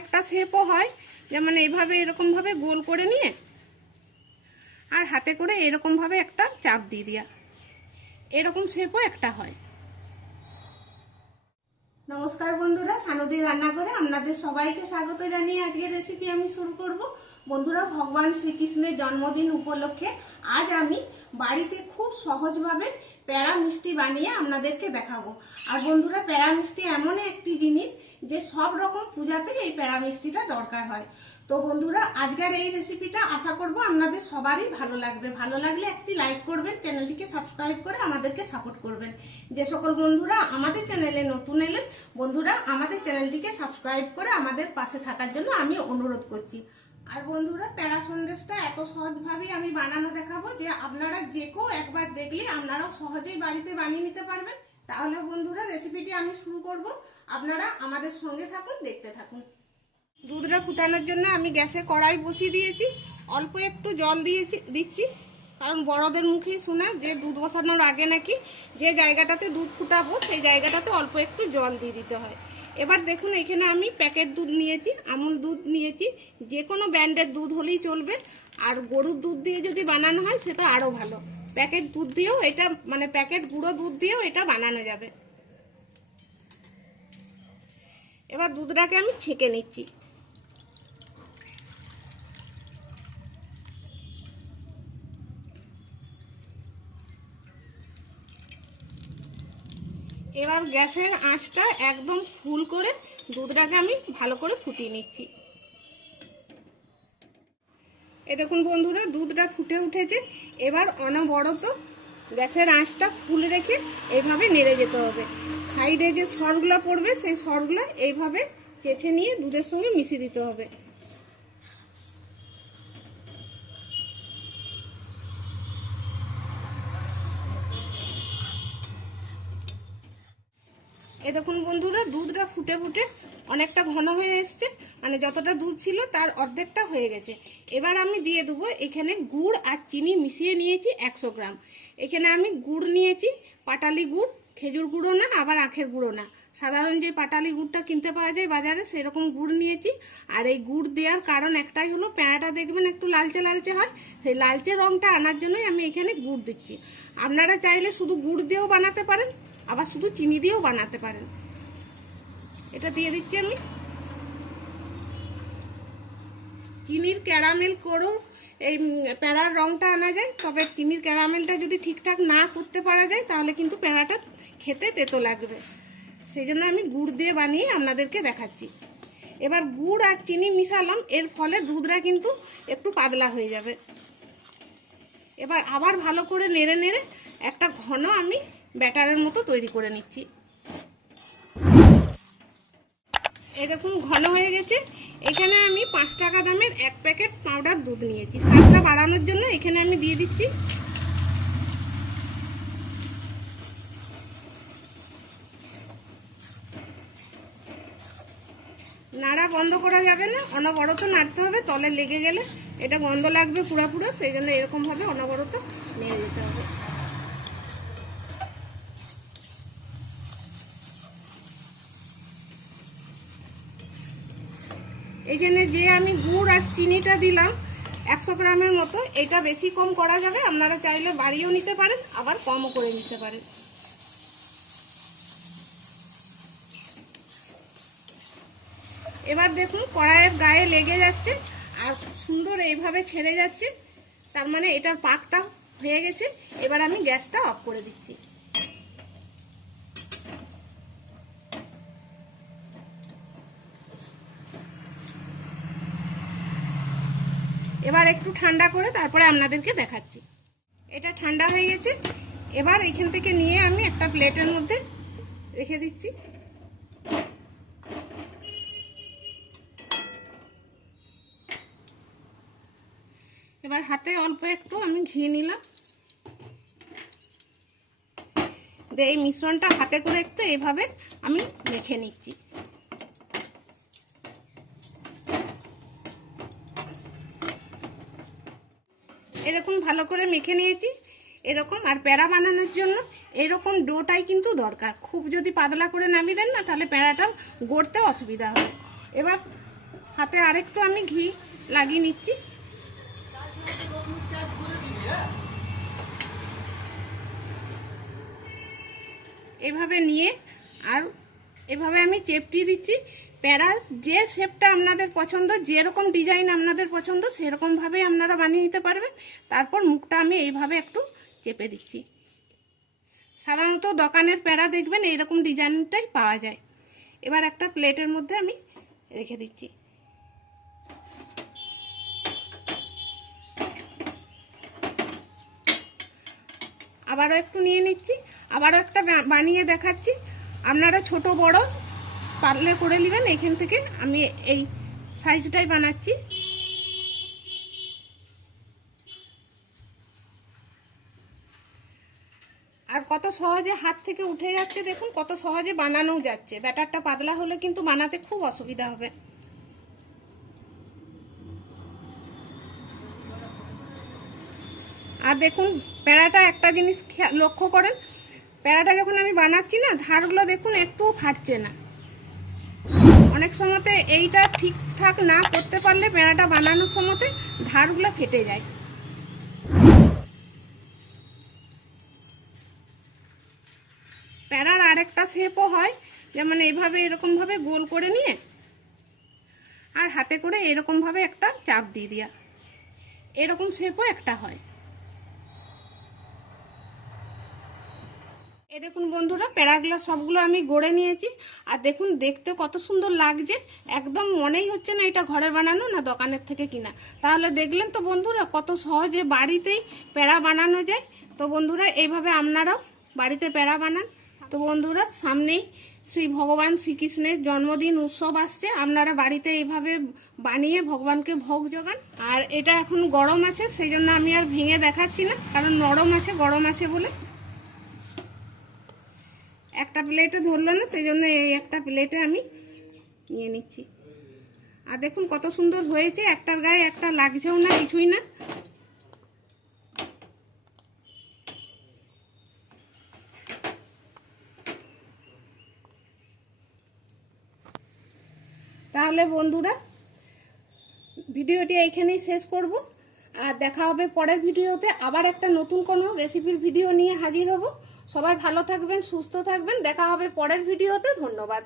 একটা শেপও হয়, যেমন এইভাবে এরকমভাবে গোল করে নিয়ে আর হাতে করে এরকমভাবে একটা চাপ দিয়ে দেওয়া এরকম শেপও একটা হয়। নমস্কার বন্ধুরা, সানদি রান্না করে আপনাদের সবাইকে স্বাগত জানিয়ে আজকের রেসিপি আমি শুরু করব। বন্ধুরা, ভগবান শ্রীকৃষ্ণের জন্মদিন উপলক্ষে আজ আমি বাড়িতে খুব সহজভাবে প্যাড়া মিষ্টি বানিয়ে আপনাদেরকে দেখাবো। আর বন্ধুরা প্যাড়া মিষ্টি এমন একটি জিনিস যে সব রকম পূজাতে এই প্যাড়া মিষ্টিটা দরকার হয়। তো বন্ধুরা, আজকের এই রেসিপিটা আশা করব আপনাদের সবারই ভালো লাগবে। ভালো লাগলে একটি লাইক করবেন চ্যানেলটিকে সাবস্ক্রাইব করে আমাদেরকে সাপোর্ট করবেন। যে সকল বন্ধুরা আমাদের চ্যানেলে নতুন এলেন, বন্ধুরা আমাদের চ্যানেলটিকে সাবস্ক্রাইব করে আমাদের পাশে থাকার জন্য আমি অনুরোধ করছি। আর বন্ধুরা প্যারা সন্দেশটা এত সহজভাবেই আমি বানানো দেখাবো যে আপনারা যে কেউ একবার দেখলে আপনারাও সহজেই বাড়িতে বানিয়ে নিতে পারবেন। তাহলে বন্ধুরা রেসিপিটি আমি শুরু করব। আপনারা আমাদের সঙ্গে থাকুন, দেখতে থাকুন। দুধটা ফুটানোর জন্য আমি গ্যাসে কড়াই বসিয়ে দিয়েছি। অল্প একটু জল দিয়েছি, দিচ্ছি। কারণ বড়দের মুখেই শোনা, যে দুধ বসানোর আগে নাকি যে জায়গাটাতে দুধ ফুটাবো, সেই জায়গাটাতে অল্প একটু জল দিয়ে দিতে হয়। এবার দেখুন, এখানে আমি প্যাকেট দুধ নিয়েছি, আমুল দুধ নিয়েছি। যে কোনো ব্র্যান্ডের দুধ হলেই চলবে। আর গরুর দুধ দিয়ে যদি বানানো হয়, সে তো আরও ভালো। প্যাকেট দুধ দিয়েও এটা মানে প্যাকেট গুঁড়ো দুধ দিয়েও এটা বানানো যাবে। এবার দুধটাকে আমি ছেঁকে নিচ্ছি। এবার গ্যাসের আঁচটা একদম ফুল করে দুধটাকে আমি ভালো করে ফুটিয়ে নিচ্ছি। এ দেখুন বন্ধুরা, দুধটা ফুটে উঠেছে। এবার অনবরত গ্যাসের আঁচটা ফুল রেখে এইভাবে নেড়ে যেতে হবে। সাইডে যে সরগুলো পড়বে, সেই সরগুলো এইভাবে চেঁচে নিয়ে দুধের সঙ্গে মিশিয়ে দিতে হবে। এ দেখুন বন্ধুরা, দুধটা ফুটে ফুটে অনেকটা ঘন হয়ে এসছে। মানে যতটা দুধ ছিল তার অর্ধেকটা হয়ে গেছে। এবার আমি দিয়ে দেবো এখানে গুড় আর চিনি মিশিয়ে নিয়েছি একশো গ্রাম। এখানে আমি গুড় নিয়েছি, পাটালি গুড়। খেজুর গুঁড়ো না, আবার আখের গুঁড়ো না। সাধারণ যে পাটালি গুড়টা কিনতে পাওয়া যায় বাজারে, সেরকম গুড় নিয়েছি। আর এই গুড় দেওয়ার কারণ একটাই হলো প্যাঁড়াটা দেখবেন একটু লালচে লালচে হয়। সেই লালচে রঙটা আনার জন্যই আমি এখানে গুড় দিচ্ছি। আপনারা চাইলে শুধু গুড় দিয়েও বানাতে পারেন, আবার শুধু চিনি দিয়েও বানাতে পারেন। এটা দিয়ে দিচ্ছি আমি। চিনির ক্যারামেল করেও এই প্যাঁড়ার রঙটা আনা যায়। তবে চিনির ক্যারামেলটা যদি ঠিকঠাক না করতে পারা যায়, তাহলে কিন্তু প্যাঁড়াটা খেতে তেতো লাগবে। সেই জন্য আমি গুড় দিয়ে বানিয়ে আপনাদেরকে দেখাচ্ছি। এবার গুড় আর চিনি মিশালাম, এর ফলে দুধটা কিন্তু একটু পাতলা হয়ে যাবে। এবার আবার ভালো করে নেড়ে নেড়ে একটা ঘন আমি ব্যাটারের মতো তৈরি করে নিচ্ছি। এরকম ঘন হয়ে গেছে। এখানে আমি পাঁচ টাকা দামের এক প্যাকেট পাউডার দুধ নিয়েছি। স্বাদটা বাড়ানোর জন্য এখানে আমি দিয়ে দিচ্ছি নাড়া বন্ধ করা যাবে না, অনবরত নাড়তে হবে, তলে লেগে গেলে এটা গন্ধ লাগবে পুরো সেই জন্য এরকমভাবে অনবরত নিয়ে দিতে হবে। এখানে যে আমি গুড় আর চিনিটা দিলাম, একশো গ্রামের মতো, এটা বেশি কম করা যাবে, আপনারা চাইলে বাড়িয়েও নিতে পারেন, আবার কমও করে নিতে পারেন। এবার দেখুন কড়াইয়ের গায়ে লেগে যাচ্ছে আর সুন্দর এইভাবে ছেড়ে যাচ্ছে। তার মানে এটার পাকটা হয়ে গেছে। এবার আমি গ্যাসটা অফ করে দিচ্ছি। এবার একটু ঠান্ডা করে তারপরে আপনাদেরকে দেখাচ্ছি। এটা ঠান্ডা হয়ে গেছে। এবার এখান থেকে নিয়ে আমি একটা প্লেটের মধ্যে রেখে দিচ্ছি। এবার হাতে অল্প একটু আমি ঘি নিলাম। দিয়ে এই মিশ্রণটা হাতে করে একটু এইভাবে আমি মেখে নিচ্ছি। এরকম ভালো করে মেখে নিয়েছি। এরকম আর প্যাড়া বানানোর জন্য এরকম ডোটাই কিন্তু দরকার। খুব যদি পাতলা করে নামিয়ে দেন না, তাহলে প্যাড়াটা গড়তে অসুবিধা হবে। এবার হাতে আরেকটু আমি ঘি লাগিয়ে নিচ্ছি। এভাবে নিয়ে আর এভাবে আমি চেপটি দিচ্ছি। প্যারা যে শেপটা আপনাদের পছন্দ, যেরকম ডিজাইন আপনাদের পছন্দ, সেরকমভাবেই আপনারা বানিয়ে নিতে পারবেন। তারপর মুখটা আমি এইভাবে একটু চেপে দিচ্ছি। সাধারণত দোকানের প্যারা দেখবেন এইরকম ডিজাইনটাই পাওয়া যায়। এবার একটা প্লেটের মধ্যে আমি রেখে দিচ্ছি। আবারও একটু নিয়ে নিচ্ছি। আবারও একটা বানিয়ে দেখাচ্ছি। আপনারা ছোট, বড় পারলে করে নেবেন। এখান থেকে আমি এই সাইজটাই বানাচ্ছি। আর কত সহজে হাত থেকে উঠে যাচ্ছে, দেখুন কত সহজে বানানোও যাচ্ছে। ব্যাটারটা পাতলা হলে কিন্তু বানাতে খুব অসুবিধা হবে। আর দেখুন, প্যারাটা একটা জিনিস লক্ষ্য করেন প্যারাটা যখন আমি বানাচ্ছি না, ধারগুলো দেখুন একটুও ফাটছে না। অনেক সময়তে এইটা ঠিকঠাক না করতে পারলে প্যারাটা বানানোর সময়তে ধারগুলো ফেটে যায়। প্যারার আরেকটা শেপও হয়, যেমন এইভাবে এরকমভাবে গোল করে নিয়ে আর হাতে করে এরকমভাবে একটা চাপ দিয়ে দেওয়া এরকম শেপও একটা হয়। এ দেখুন বন্ধুরা প্যারাগুলো সবগুলো আমি গড়ে নিয়েছি। আর দেখুন, দেখতে কত সুন্দর লাগছে। একদম মনেই হচ্ছে না এটা ঘরের বানানো না দোকানের থেকে কিনা। তাহলে দেখলেন তো বন্ধুরা, কত সহজে বাড়িতেই প্যারা বানানো যায়। তো বন্ধুরা এইভাবে আপনারাও বাড়িতে প্যারা বানান। তো বন্ধুরা, সামনেই শ্রী ভগবান শ্রীকৃষ্ণের জন্মদিন, উৎসব আসছে। আপনারা বাড়িতে এইভাবে বানিয়ে ভগবানকে ভোগ জোগান। আর এটা এখন গরম আছে, সেই জন্য আমি আর ভেঙে দেখাচ্ছি না। কারণ নরম আছে, গরম আছে বলে। একটা প্লেটে ধরলো না সেই জন্য এই একটা প্লেটে আমি নিয়ে নিচ্ছি। আর দেখুন কত সুন্দর হয়েছে, একটার গায়ে একটা লাগছেও না, কিছুই না। তাহলে বন্ধুরা, ভিডিওটি এইখানেই শেষ করব। আর দেখা হবে পরের ভিডিওতে আবার একটা নতুন কোনো রেসিপির ভিডিও নিয়ে হাজির হব। সবাই ভালো থাকবেন সুস্থ থাকবেন। দেখা হবে পরের ভিডিওতে। ধন্যবাদ।